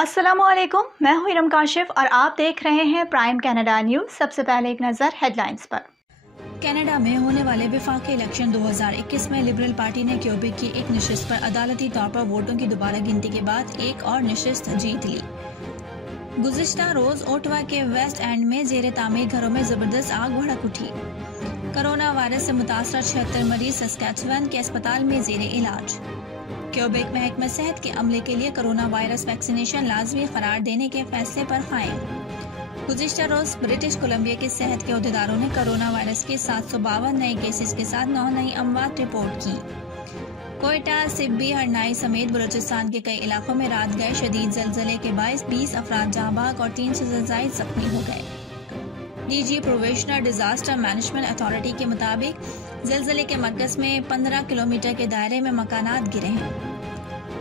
अस्सलामुअलैकुम, मैं हूं इरम काशिफ और आप देख रहे हैं प्राइम कनाडा न्यूज़। सबसे पहले एक नज़र हेडलाइंस पर। कनाडा में होने वाले वफाकी इलेक्शन 2021 में लिबरल पार्टी ने क्यूबेक की एक नशिस्त पर अदालती तौर पर वोटों की दोबारा गिनती के बाद एक और नशिस्त जीत ली। गुज़िश्ता रोज ओटावा के वेस्ट एंड में जेर तामीर घरों में जबरदस्त आग भड़क उठी। कोरोना वायरस से मुतासर 76 मरीज सस्कैचुअन के अस्पताल में जेर इलाज। क्यूबेक महकमा सेहत के अमले के लिए कोरोना वायरस वैक्सीनेशन लाजमी करार देने के फैसले पर कायम। गुज़िश्ता रोज ब्रिटिश कोलंबिया के सेहत के अहदेदारों ने कोरोना वायरस के 752 नए केसेस के साथ 9 नई अमवात रिपोर्ट की। कोयटा, सिब्बी, हरनाई समेत बलूचिस्तान के कई इलाकों में रात गए शदीद जलजले के बायस 20 अफराद जाँ बहक और 3 से ज़ायद जख्मी हो गए। DG provisional disaster management authority के मुताबिक जलजले के मरकज में 15 किलोमीटर के दायरे में मकानात गिरे हैं।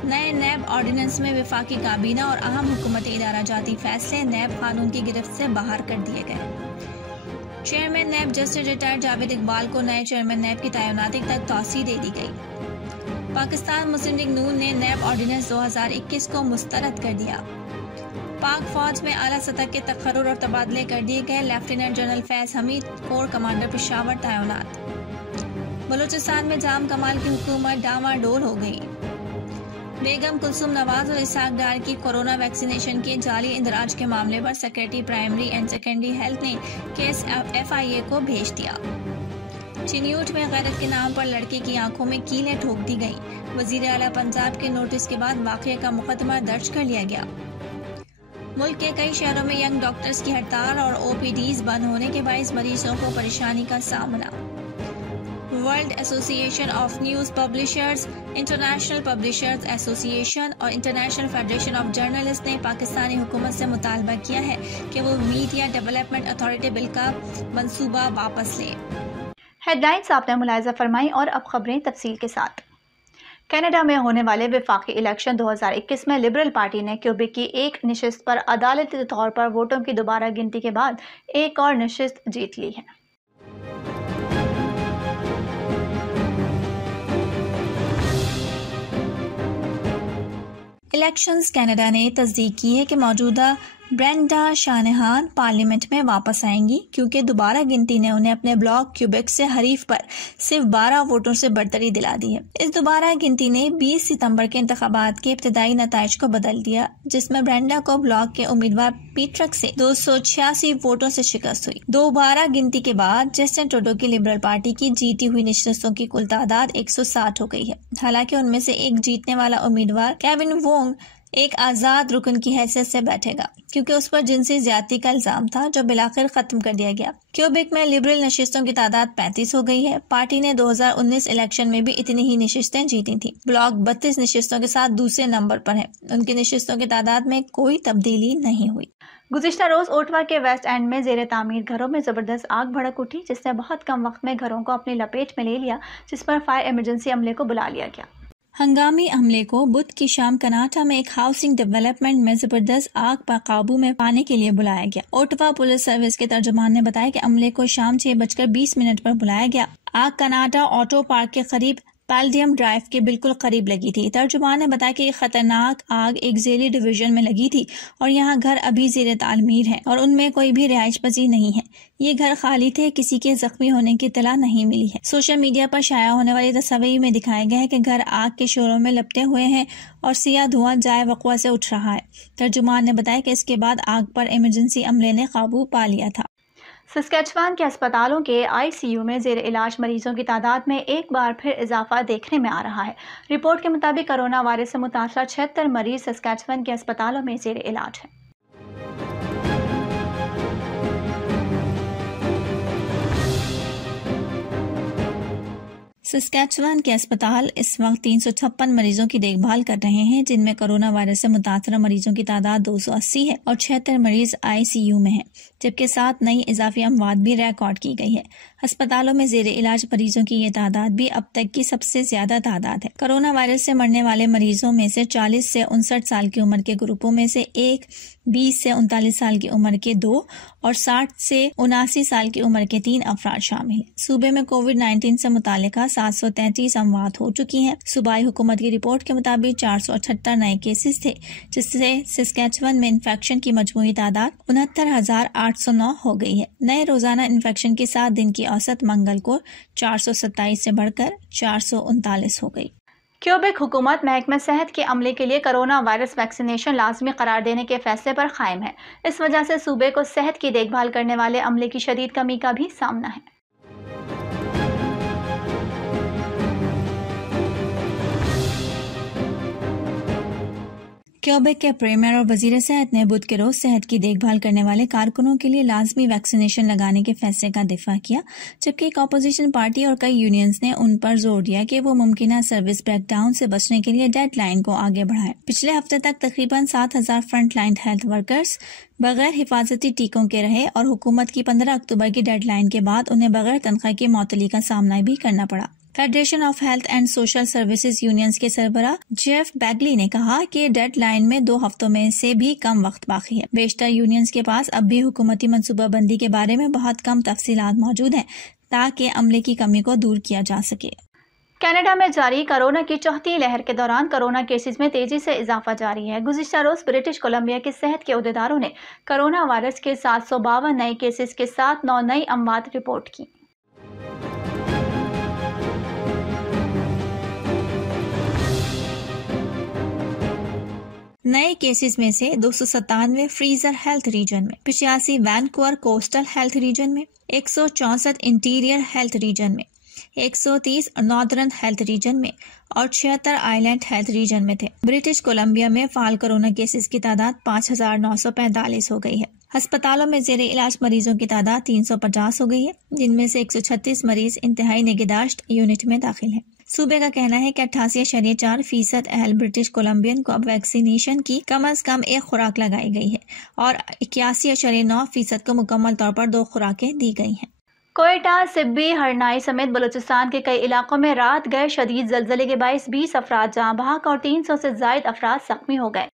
नए नैब ऑर्डिनेंस में वफाकी काबीना और अहम हुकूमती इदारा जाती फैसले नैब कानून की गिरफ्त से बाहर कर दिए गए। Chairman NAB justice retired Javed Iqbal को नए चेयरमैन नैब की तैनाती तक तौसीह दे दी गई। पाकिस्तान मुस्लिम लीग नून ने नैब ऑर्डिनेंस 2021 को मुस्तरद कर दिया। पाक फौज में आला सतह के तकर्रुर और तबादले कर दिए गए। Lieutenant general Faiz Hamid core commander Peshawar तैनात। बलूचिस्तान में जाम कमाल की हुकूमत डामाडोल हो गई। बेगम कुलसुम नवाज और इसाक डार की कोरोना वैक्सीनेशन के जाली इंदराज के मामले पर secretary primary and secondary health ने केस FIA को भेज दिया। चिन्यूट में गैरत के नाम पर लड़के की आंखों में कीलें ठोक दी गई। वजीर आला पंजाब के नोटिस के बाद वाकये का मुकदमा दर्ज कर लिया गया। मुल्क के कई शहरों में यंग डॉक्टर्स की हड़ताल और OPDs बंद होने के बायस मरीजों को परेशानी का सामना। World association of news publishers, international publishers association और इंटरनेशनल फेडरेशन ऑफ जर्नलिस्ट ने पाकिस्तानी हुकूमत से मुतालबा किया है कि वो मीडिया डेवलपमेंट अथॉरिटी बिल का मंसूबा वापस ले। हेडलाइंस आपने मुलाहिजा फरमाई और अब खबरें तफसील के साथ। कनाडा में होने वाले वफाकी इलेक्शन 2021 में लिबरल पार्टी ने क्यूबेक की एक नशिस्त पर अदालती तौर पर वोटों की दोबारा गिनती के बाद एक और नशिस्त जीत ली है। इलेक्शंस कनाडा ने तस्दीक की है कि मौजूदा ब्रेंडा शानहान पार्लियामेंट में वापस आएंगी क्योंकि दोबारा गिनती ने उन्हें अपने ब्लॉक क्यूबेक से हरीफ पर सिर्फ 12 वोटों से बढ़तरी दिला दी है। इस दोबारा गिनती ने 20 सितंबर के इंतखाबात के इब्तदाई नताइज को बदल दिया, जिसमें ब्रेंडा को ब्लॉक के उम्मीदवार पीट्रक से 286 वोटों से शिकस्त हुई। दोबारा गिनती के बाद जस्टिन ट्रूडो की लिबरल पार्टी की जीती हुई नशिस्तों की कुल तादाद 160 हो गई है। हालांकि उनमें से एक जीतने वाला उम्मीदवार केविन वोंग एक आजाद रुकन की हैसियत से बैठेगा क्योंकि उस पर जिनसी ज्यादती का इल्जाम था, जो बिलाखिर खत्म कर दिया गया। क्यूबेक में लिबरल नशिस्तों की तादाद 35 हो गई है। पार्टी ने 2019 इलेक्शन में भी इतनी ही नशिस्तें जीती थी। ब्लॉक 32 नशिस्तों के साथ दूसरे नंबर पर है। उनकी नशिस्तों की तादाद में कोई तब्दीली नहीं हुई। गुज़िश्ता रोज ओटावा के वेस्ट एंड में जेर तामीर घरों में जबरदस्त आग भड़क उठी, जिसने बहुत कम वक्त में घरों को अपनी लपेट में ले लिया, जिस पर फायर इमरजेंसी अमले को बुला लिया गया। हंगामी हमले को बुध की शाम कनाडा में एक हाउसिंग डेवलपमेंट में जबरदस्त आग पर काबू में पाने के लिए बुलाया गया। ओटावा पुलिस सर्विस के तर्जुमान ने बताया कि हमले को शाम 6:20 पर बुलाया गया। आग कनाडा ऑटो पार्क के करीब पैलडियम ड्राइव के बिल्कुल करीब लगी थी। तर्जुमान ने बताया कि खतरनाक आग एक जेली डिवीजन में लगी थी और यहाँ घर अभी जेर तामीर है और उनमें कोई भी रिहाइश पजीर नहीं है। ये घर खाली थे, किसी के जख्मी होने की इत्तला नहीं मिली है। सोशल मीडिया पर शाया होने वाली तस्वीर में दिखाया गया है कि घर आग के शोरों में लपटे हुए हैं और सियाह धुआं जाए वक़्वा से उठ रहा है। तर्जुमान ने बताया कि इसके बाद आग पर इमरजेंसी अमले ने काबू पा लिया था। सस्कैचुअन के अस्पतालों के ICU में जेर इलाज मरीजों की तादाद में एक बार फिर इजाफा देखने में आ रहा है। रिपोर्ट के मुताबिक कोरोना वायरस से मुतासर 76 मरीज सस्कैचुअन के अस्पतालों में जेर इलाज है। सस्कैचुअन के अस्पताल इस वक्त 356 मरीजों की देखभाल कर रहे हैं, जिनमें कोरोना वायरस से मुतासर मरीजों की तादाद 280 है और 76 मरीज ICU में हैं, जबकि 7 नई इजाफी अमवात भी रिकॉर्ड की गई है। अस्पतालों में जेर इलाज मरीजों की ये तादाद भी अब तक की सबसे ज्यादा तादाद है। कोरोना वायरस से मरने वाले मरीजों में से 40 से 59 साल की उम्र के ग्रुपों में से एक 20 से 39 साल की उम्र के 2 और 60 से 79 साल की उम्र के 3 अफराद शामिल हैं। सूबे में कोविड-19 से मुतालिका 733 अमवात हो चुकी हैं। सूबाई हुकूमत की रिपोर्ट के मुताबिक 478 नए केसेस थे, जिससे सस्केचुअन में इन्फेक्शन की मजमूई तादाद 69,809 हो गई है। नए रोजाना इन्फेक्शन की 7 दिन की औसत मंगल को 427 से बढ़कर 439 हो गई। क्यूबेक हुकूमत महकमा सेहत के अमले के लिए कोरोना वायरस वैक्सीनेशन लाजमी करार देने के फैसले पर कायम है। इस वजह से सूबे को सेहत की देखभाल करने वाले अमले की शदीद कमी का भी सामना है। क्यूबेक के प्रीमियर और वजीर सेहत ने बुध के रोज सेहत की देखभाल करने वाले कारकुनों के लिए लाजमी वैक्सीनेशन लगाने के फैसले का दिफा किया, जबकि एक अपोजिशन पार्टी और कई यूनियंस ने उन पर जोर दिया कि वो मुमकिन सर्विस ब्रेकडाउन से बचने के लिए डेडलाइन को आगे बढ़ाएं। पिछले हफ्ते तक तकरीबन 7,000 फ्रंट लाइन हेल्थ वर्कर्स बगैर हिफाजती टीकों के रहे और हुकूमत की 15 अक्टूबर की डेडलाइन के बाद उन्हें बगैर तनख्वाह की मौतली का सामना भी करना पड़ा। Federation of health and social services unions के सरबराह जेफ बैगली ने कहा कि डेडलाइन में 2 हफ्तों में से भी कम वक्त बाकी है। बेशतर यूनियंस के पास अब भी हुकूमती मनसूबाबंदी के बारे में बहुत कम तफसीलात मौजूद हैं ताकि अमले की कमी को दूर किया जा सके। कनाडा में जारी कोरोना की चौथी लहर के दौरान कोरोना केसेस में तेजी से इजाफा जारी है। गुज़िश्ता रोज ब्रिटिश कोलंबिया के सेहत के अहदेदारों ने कोरोना वायरस के 752 नए केसेस के साथ 9 नई अमवात रिपोर्ट की। नए केसेस में से 297 फ्रीजर हेल्थ रीजन में, 85 वैनकूवर कोस्टल हेल्थ रीजन में, 164 इंटीरियर हेल्थ रीजन में, 130 नॉर्दर्न हेल्थ रीजन में और 76 आइलैंड हेल्थ रीजन में थे। ब्रिटिश कोलंबिया में फाल कोरोना केसेस की तादाद 5,945 हो गई है। अस्पतालों में जेर इलाज मरीजों की तादाद 350 हो गई है, जिनमें से 136 मरीज इंतहाई निगहदाश्त यूनिट में दाखिल हैं। सूबे का कहना है कि 88.4% अहल ब्रिटिश कोलंबियन को अब वैक्सीनेशन की कम अज कम 1 खुराक लगाई गई है और 81.9% को मुकम्मल तौर पर 2 खुराकें दी गई हैं। कोयटा, सिब्बी, हरनाई समेत बलूचिस्तान के कई इलाकों में रात गए शदीद जलजले के बाइस 20 अफराद जाँ बहक और 300 से जायद अफराद जख्मी हो गए।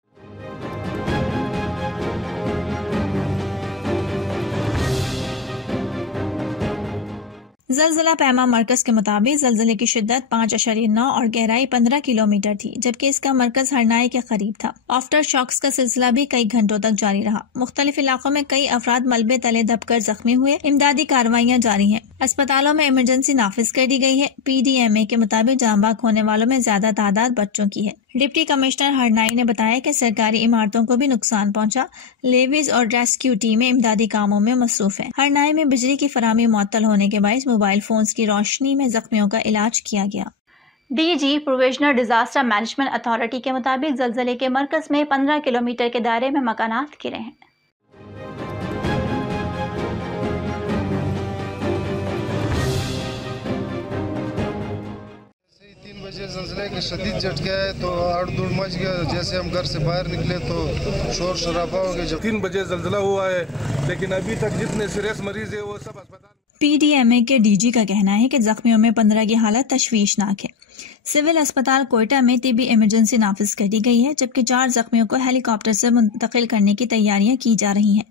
जलजिला पैमा मरकज के मुताबिक जलजिले की शिद्दत 5.9 और गहराई 15 किलोमीटर थी, जबकि इसका मरकज हरनाई के करीब था। आफ्टर शॉक्स का सिलसिला भी कई घंटों तक जारी रहा। मुख्तलिफ इलाकों में कई अफराद मलबे तले दबकर जख्मी हुए। इमदादी कार्रवाइयां जारी हैं। अस्पतालों में इमरजेंसी नाफिज कर दी गई है। PDMA के मुताबिक जांबाक होने वालों में ज्यादा तादाद बच्चों की है। डिप्टी कमिश्नर हरनाई ने बताया कि सरकारी इमारतों को भी नुकसान पहुंचा। लेविज और रेस्क्यू टीमें इमदादी कामों में मसरूफ हैं। हरनाई में बिजली की फराहमी मुअत्तल होने के बायस मोबाइल फोन्स की रोशनी में जख्मियों का इलाज किया गया। DG provisional disaster management authority के मुताबिक जलजले के मरकज में 15 किलोमीटर के दायरे में मकानात गिरे हैं। जलजिले के शदीद झटका है तो आड़ दूड़ मच गया। जैसे हम घर से बाहर निकले तो शोर शराबा हो गया। जब 3 बजे जलजिला हुआ है, लेकिन अभी तक जितने सीरियस मरीज है वो सब अस्पताल। PDMA के DG का कहना है कि जख्मियों में 15 की हालत तशवीशनाक है। सिविल अस्पताल कोयटा में तिबी इमरजेंसी नाफिज कर दी गई है, जबकि 4 जख्मियों को हेलीकॉप्टर से मुंतकिल करने की तैयारियां की जा रही हैं।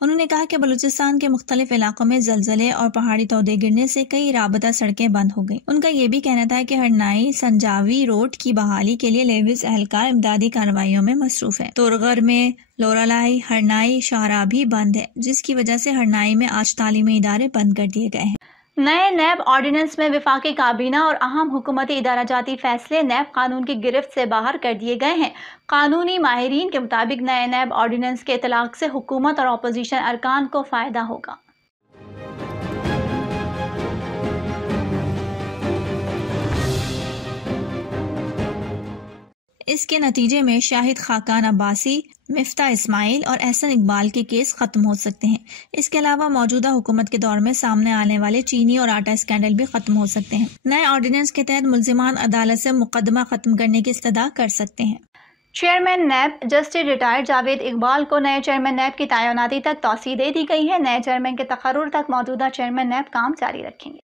उन्होंने कहा कि बलूचिस्तान के मुख्तलिफ इलाकों में जलजले और पहाड़ी तौदे गिरने से कई राबता सड़कें बंद हो गई। उनका ये भी कहना था कि हरनाई संजावी रोड की बहाली के लिए लेविस एहलकार इमदादी कार्रवाइयों में मसरूफ है। तोरगर में लोरालाई, हरनाई शाहराह भी बंद है, जिसकी वजह से हरनाई में आज तालीमी इदारे बंद कर दिए गए हैं। नए नैब ऑर्डिनेंस में विफाकी काबीना और अहम हुकूमती इदारा जाती फैसले नैब कानून की गिरफ्त से बाहर कर दिए गए हैं। कानूनी माहिरीन के मुताबिक नए नैब ऑर्डिनेंस के इतलाक से हुकूमत और अपोजिशन अरकान को फ़ायदा होगा। इसके नतीजे में शाहिद खाकान अब्बासी, मिफ्ता इस्माइल और एहसन इकबाल के केस खत्म हो सकते हैं। इसके अलावा मौजूदा हुकूमत के दौर में सामने आने वाले चीनी और आटा स्कैंडल भी खत्म हो सकते हैं। नए ऑर्डिनेंस के तहत मुल्जिमान अदालत से मुकदमा खत्म करने की इस्तदा कर सकते हैं। Chairman NAB justice retired Javed Iqbal को नए चेयरमैन नैब की तैनाती तक तौसीह दे दी गई है। नए चेयरमैन के तकर्रुर तक मौजूदा चेयरमैन नैब काम जारी रखेंगे।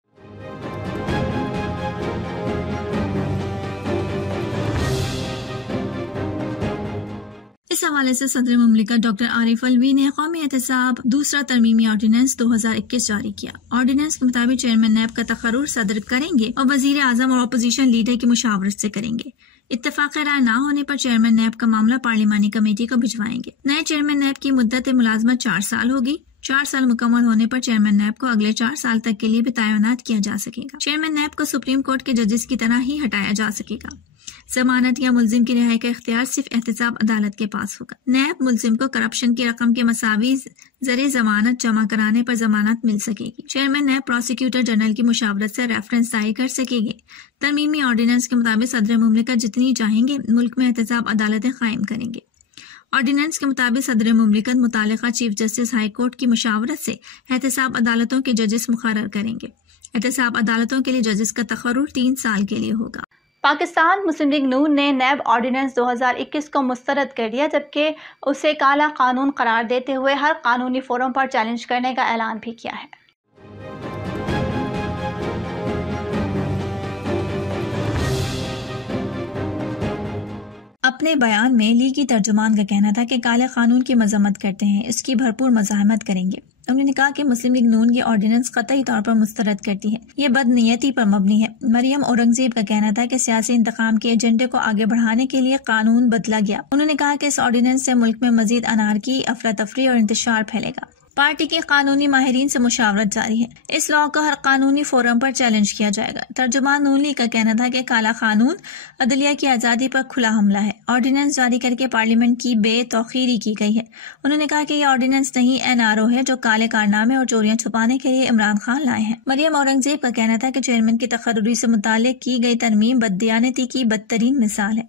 इस हवाले से सदर मुमलिकत डॉक्टर आरिफ अलवी ने कौमी एहतसाब दूसरा तरमीमी ऑर्डिनेंस 2021 जारी किया। ऑर्डिनेंस के मुताबिक चेयरमैन नैब का तकर्रुर सदर करेंगे और वजीर आजम और अपोजिशन लीडर की मुशावरत से करेंगे। इत्तफाक राय न होने पर चेयरमैन नैब का मामला पार्लिमानी कमेटी को भिजवाएंगे। नए चेयरमैन नैब की मुद्दत मुलाजमत 4 साल होगी। 4 साल मुकम्मल होने पर चेयरमैन नैब को अगले 4 साल तक के लिए भी तैनात किया जा सकेगा। चेयरमैन नैब को सुप्रीम कोर्ट के जजेस की तरह ही हटाया जा सकेगा। जमानत या मुल्जिम की रिहाई का इख्तियार सिर्फ एहतसाब अदालत के पास होगा। नैब मुल्जिम को करप्शन की रकम के मसावी जरिए जमानत जमा कराने पर जमानत मिल सकेगी। चेयरमैन नैब प्रोसिक्यूटर जनरल की मुशावरत से रेफरेंस जारी कर सकेंगे। तरमीमी ऑर्डिनेंस के मुताबिक सदर मुमलिकत जितनी चाहेंगे मुल्क में एहतसाब अदालतें कायम करेंगे। ऑर्डिनेंस के मुताबिक सदर मुमलिकत मुतालिका चीफ जस्टिस हाई कोर्ट की मुशावरत से एहतसाब अदालतों के जजेस मुकर्रर करेंगे। एहतसाब अदालतों के लिए जजेस का तकर्रुर 3 साल के लिए होगा। पाकिस्तान मुस्लिम लीग नून ने नैब ऑर्डिनेंस 2021 को मुस्तरद कर दिया, जबकि उसे काला कानून करार देते हुए हर कानूनी फोरम पर चैलेंज करने का ऐलान भी किया है। अपने बयान में लीगी तर्जुमान का कहना था कि काले कानून की मजम्मत करते हैं, इसकी भरपूर मज़ाहमत करेंगे। उन्होंने कहा कि मुस्लिम लीग नून ये ऑर्डिनेंस कतई तौर पर मुस्तरद करती है, ये बदनीयती पर मबनी है। मरियम औरंगजेब का कहना था कि सियासी इंतकाम के एजेंडे को आगे बढ़ाने के लिए कानून बदला गया। उन्होंने कहा कि इस ऑर्डिनेंस से मुल्क में मजीद अनारकी, अफरा तफरी और इंतशार फैलेगा। पार्टी के कानूनी माहिरीन से मुशावरत जारी है। इस लॉ को हर कानूनी फोरम पर चैलेंज किया जाएगा। तर्जुमान नून लीग का कहना था कि काला कानून अदलिया की आज़ादी पर खुला हमला है। ऑर्डिनेंस जारी करके पार्लियामेंट की बेतौखीरी की गई है। उन्होंने कहा कि यह ऑर्डिनेंस नहीं NRO है जो काले कारनामे और चोरियां छुपाने के लिए इमरान खान लाए हैं। मरियम औरंगजेब का कहना था कि चेयरमैन की तकर्रुरी से मुताल्लिक की गई तरमीम बददियानती की बदतरीन मिसाल है।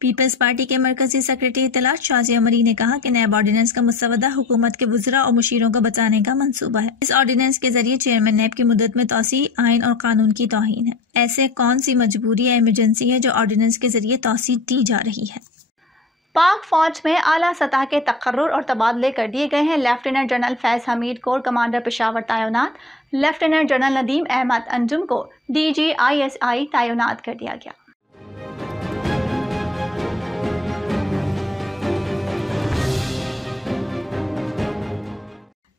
पीपल्स पार्टी के मरकजी सेक्रेटरी इत्तलात शाजिया मरी ने कहा कि नैब ऑर्डिनेंस का मुसवदा हुकूमत के वज़रा और मुशीरों को बचाने का मंसूबा है। इस ऑर्डिनेंस के जरिए चेयरमैन नैब की मुद्दत में तौसी, आइन और कानून की तौहीन है। ऐसे कौन सी मजबूरी या इमरजेंसी है जो ऑर्डिनेंस के जरिए तौसी दी जा रही है। पाक फौज में आला सतह के तकर्रुर और तबादले कर दिए गए हैं। Lieutenant general Faiz Hamid core commander Peshawar तैनात। लेफ्टिनेंट जनरल नदीम अहमद अंजुम को DG ISI तैनात कर दिया गया।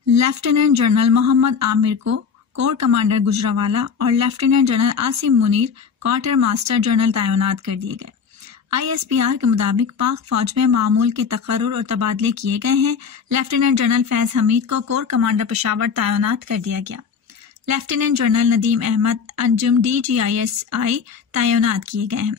लेफ्टिनेंट जनरल मोहम्मद आमिर को कोर कमांडर गुजरावाला और lieutenant general Asim Munir quartermaster general तैनात कर दिए गए। ISPR के मुताबिक पाक फौज में मामूल के तकर्रुर और तबादले किए गए हैं। लेफ्टिनेंट जनरल फैज हमीद को कोर कमांडर पेशावर तैनात कर दिया गया। Lieutenant general Nadeem Ahmed Anjum DG ISI तैनात किए गए हैं।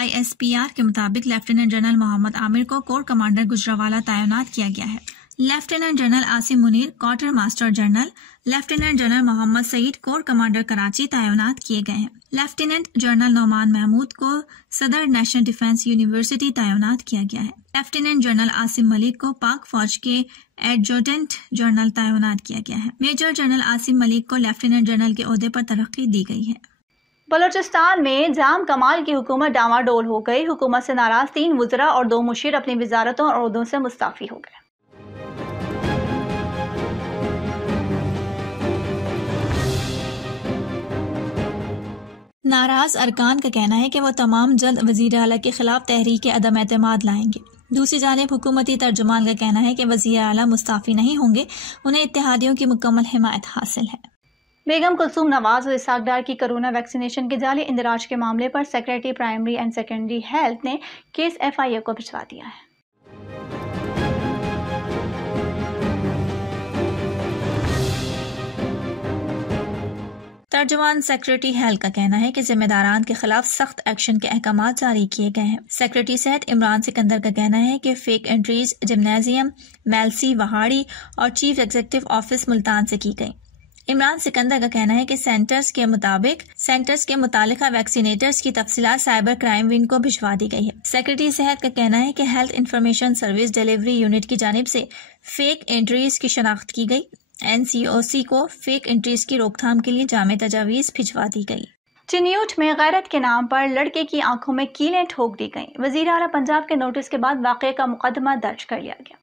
ISPR के मुताबिक लेफ्टिनेंट जनरल मोहम्मद आमिर को कोर कमांडर गुजरावाला तैनात किया गया है। Lieutenant general Asim Munir quartermaster general, lieutenant general Mohammad Saeed corps commander Karachi तैनात किए गए हैं। लेफ्टिनेंट जनरल नौमान महमूद को सदर नेशनल डिफेंस यूनिवर्सिटी तैनात किया गया है। लेफ्टिनेंट जनरल आसिम मलिक को पाक फौज के एडजुटेंट जनरल तैनात किया गया है। मेजर जनरल आसिम मलिक को लेफ्टिनेंट जनरल के ओहदे पर तरक्की दी गई है। बलूचिस्तान में जाम कमाल की हुकूमत डामाडोल हो गई। हुकूमत से नाराज 3 वज़रा और 2 मुशीर अपनी वजारतों और ओहदों से मुस्ताफी हो गए। नाराज अरकान का कहना है कि वो तमाम जल्द वज़ीर आला के खिलाफ तहरीक अदम एतमाद लाएंगे। दूसरी जानिब हुकूमती तर्जुमान का कहना है कि वज़ीर आला मुस्ताफ़ी नहीं होंगे, उन्हें इत्तेहादियों की मुकम्मल हिमायत हासिल है। बेगम कुलसूम नवाज और इसहाक डार की कोरोना वैक्सीनेशन के जाली इंदराज के मामले पर secretary primary and secondary health ने केस FIA को भिजवा दिया है। तर्जुमान सेक्रेटरी हेल्थ का कहना है कि जिम्मेदारान के खिलाफ सख्त एक्शन के अहकाम जारी किए गए हैं। सेक्रेटरी सेहत इमरान सिकंदर का कहना है कि फेक एंट्रीज जिम्नेजियम, मेलसी, वहाड़ी और चीफ एग्जीक्यूटिव ऑफिस मुल्तान से की गई। इमरान सिकंदर का कहना है कि सेंटर्स के मुतालिका वैक्सीनेटर्स की तफसीलात साइबर क्राइम विंग को भिजवा दी गई है। सेक्रेटरी सेहत का कहना है कि health information service delivery unit की जानिब से फेक एंट्रीज की शनाख्त की गई। NCOC को फेक एंट्रीज की रोकथाम के लिए जामे तजावीज़ भिजवा दी गई। चिन्यूट में गैरत के नाम पर लड़के की आंखों में कीलें ठोक दी गईं। वज़ीर आला पंजाब के नोटिस के बाद वाक़े का मुकदमा दर्ज कर लिया गया।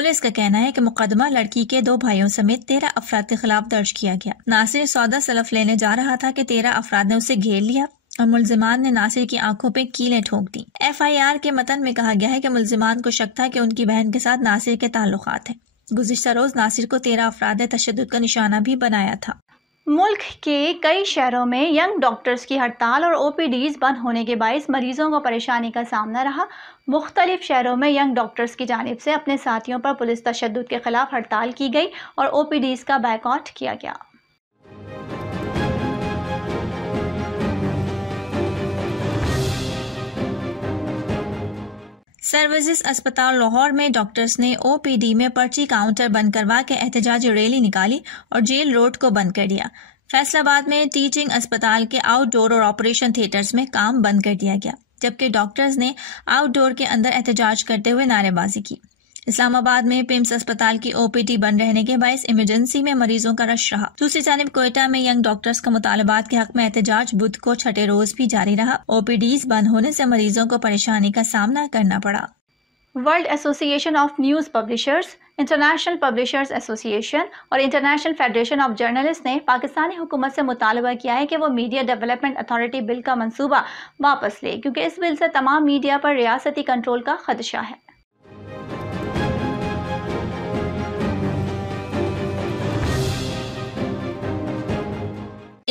पुलिस का कहना है कि मुकदमा लड़की के 2 भाइयों समेत 13 अफराद के खिलाफ दर्ज किया गया। नासिर सौदा सलफ लेने जा रहा था कि 13 अफराद ने उसे घेर लिया और मुल्जिमान ने नासिर की आंखों पे कीलें ठोक दी। FIR के मतन में कहा गया है कि मुल्जिमान को शक था कि उनकी बहन के साथ नासिर के ताल्लुकात हैं। गुज़िश्ता रोज नासिर को 13 अफराद ने तशद्दुद का निशाना भी बनाया था। मुल्क के कई शहरों में यंग डॉक्टर्स की हड़ताल और OPDs बंद होने के बायस मरीजों को परेशानी का सामना रहा। मुख्तलिफ शहरों में यंग डॉक्टर्स की जानिब से अपने साथियों पर पुलिस तशद्दुद के खिलाफ हड़ताल की गई और OPDs का बायकॉट किया गया। सर्विसेज अस्पताल लाहौर में डॉक्टर्स ने OPD में पर्ची काउंटर बंद करवा के एहतजाजी रैली निकाली और जेल रोड को बंद कर दिया। फैसलाबाद में टीचिंग अस्पताल के आउटडोर और ऑपरेशन थिएटर्स में काम बंद कर दिया गया, जबकि डॉक्टर्स ने आउटडोर के अंदर एहतजाज करते हुए नारेबाजी की। इस्लामाबाद में पिम्स अस्पताल की OPD बंद रहने के बायस इमरजेंसी में मरीजों का रश रहा। दूसरी जानिब कोयटा में यंग डॉक्टर्स का मुतालबात के हक में एहतजाज बुध को छठे रोज भी जारी रहा। OPDs बंद होने से मरीजों को परेशानी का सामना करना पड़ा। World association of news publishers, international publishers association और इंटरनेशनल फेडरेशन ऑफ जर्नलिस्ट ने पाकिस्तानी हुकूमत से मुतालबा किया है कि वो मीडिया डेवलपमेंट अथॉरिटी बिल का मंसूबा वापस ले, क्योंकि इस बिल से तमाम मीडिया पर रियासती कंट्रोल का खदशा है।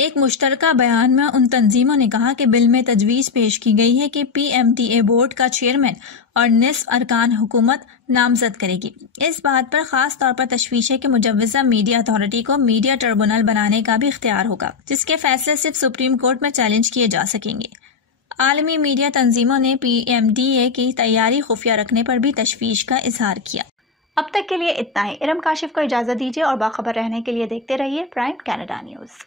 एक मुश्तरका बयान में उन तंजीमों ने कहा कि बिल में तजवीज़ पेश की गई है कि PMTA बोर्ड का चेयरमैन और निस्फ अरकान हुकूमत नामजद करेगी। इस बात पर खास तौर पर तशवीश है कि मुजव्वज़ा मीडिया अथॉरिटी को मीडिया ट्रिब्यूनल बनाने का भी इख्तियार होगा, जिसके फैसले सिर्फ सुप्रीम कोर्ट में चैलेंज किए जा सकेंगे। आलमी मीडिया तंजीमों ने PMTA की तैयारी खुफिया रखने पर भी तशवीश का इजहार किया। अब तक के लिए इतना ही। इरम काशिफ को इजाज़त दीजिए और बाखबर रहने के लिए देखते रहिए प्राइम कनाडा न्यूज़।